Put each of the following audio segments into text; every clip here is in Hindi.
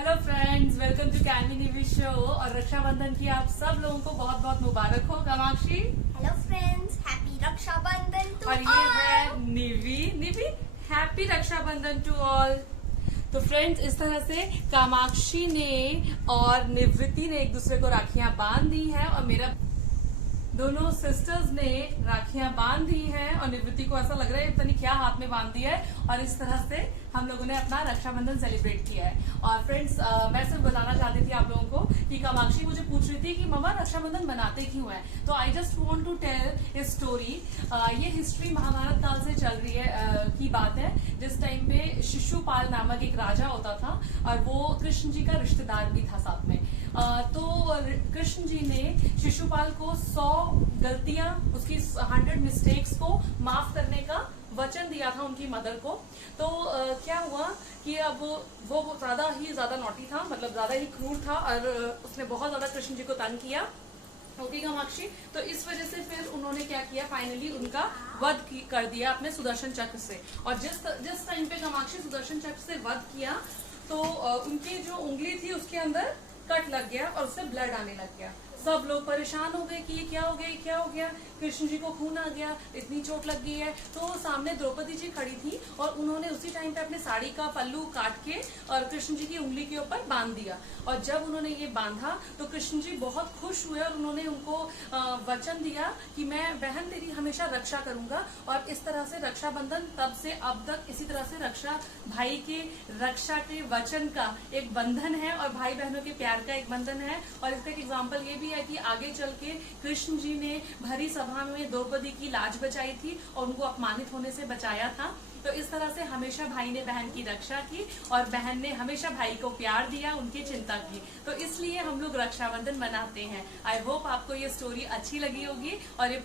हेलो फ्रेंड्स, वेलकम टू कैमी निवी शो। और रक्षाबंधन की आप सब लोगों को बहुत बहुत मुबारक हो। Kamakshi, hello friends, happy Rakshabandhan too और ये है Nivi happy Rakshabandhan to all. तो फ्रेंड्स, इस तरह से कामाक्षी ने और निवृत्ति ने एक दूसरे को राखियां बांध दी है और मेरा दोनों सिस्टर्स ने राखियां बांध दी हैं और निवृत्ति को ऐसा लग रहा है पता नहीं क्या हाथ में बांध दिया है। और इस तरह से हम लोगों ने अपना रक्षाबंधन सेलिब्रेट किया है। और फ्रेंड्स, मैं सिर्फ बताना चाहती थी आप लोगों को कि कामाक्षी मुझे पूछ रही थी कि मम्मा रक्षाबंधन मनाते क्यों है। तो I just want to tell a story. ये हिस्ट्री महाभारत काल से चल रही है की बात है, जिस टाइम पे शिशुपाल नामक एक राजा होता था और वो कृष्ण जी का रिश्तेदार भी था साथ में। तो कृष्ण जी ने शिशुपाल को 100 गलतियां, उसकी 100 मिस्टेक्स को माफ करने का वचन दिया था उनकी मदर को। तो क्या हुआ कि अब वो ज्यादा नॉटी था, मतलब ज्यादा ही क्रूर था और उसने बहुत ज्यादा कृष्ण जी को तंग किया। ओके कामाक्षी, तो इस वजह से फिर उन्होंने क्या किया, फाइनली उनका वध कर दिया अपने सुदर्शन चक्र से। और जिस टाइम पे कामाक्षी सुदर्शन चक्र से वध किया तो उनकी जो उंगली थी उसके अंदर कट लग गया और उससे ब्लड आने लग गया। सब लोग परेशान हो गए कि ये क्या हो गया, ये क्या हो गया, कृष्ण जी को खून आ गया, इतनी चोट लग गई है। तो सामने द्रौपदी जी खड़ी थी और उन्होंने उसी टाइम पे अपने साड़ी का पल्लू काट के और कृष्ण जी की उंगली के ऊपर बांध दिया। और जब उन्होंने ये बांधा तो कृष्ण जी बहुत खुश हुए और उन्होंने उनको वचन दिया कि मैं बहन तेरी हमेशा रक्षा करूंगा। और इस तरह से रक्षाबंधन तब से अब तक इसी तरह से रक्षा, भाई के रक्षा के वचन का एक बंधन है और भाई बहनों के प्यार का एक बंधन है। और इसका एक एग्जाम्पल ये भी है कि आगे चल के कृष्ण जी ने भरी सभा में द्रौपदी की लाज बचाई थी और उनको अपमानित होने से बचाया था। तो इस तरह से हमेशा भाई ने बहन की रक्षा की और बहन ने हमेशा भाई को प्यार दिया, उनकी चिंता की। तो इसलिए हम लोग रक्षाबंधन मनाते हैं। आई होप आपको ये स्टोरी अच्छी लगी होगी और ये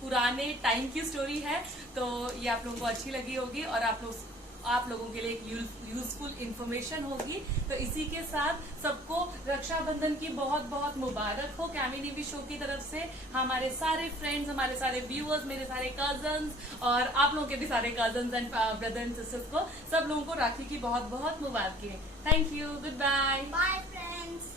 पुराने टाइम की स्टोरी है, तो ये आप लोगों को अच्छी लगी होगी और आप लोगों के लिए एक यूजफुल इंफॉर्मेशन होगी। तो इसी के साथ सबको रक्षाबंधन की बहुत बहुत मुबारक हो कैमी निवी शो की तरफ से। हमारे सारे फ्रेंड्स, हमारे सारे व्यूअर्स, मेरे सारे कजन्स और आप लोगों के भी सारे cousins and brother and sisters को, सब लोगों को राखी की बहुत बहुत मुबारक। Thank you, good bye. Bye friends.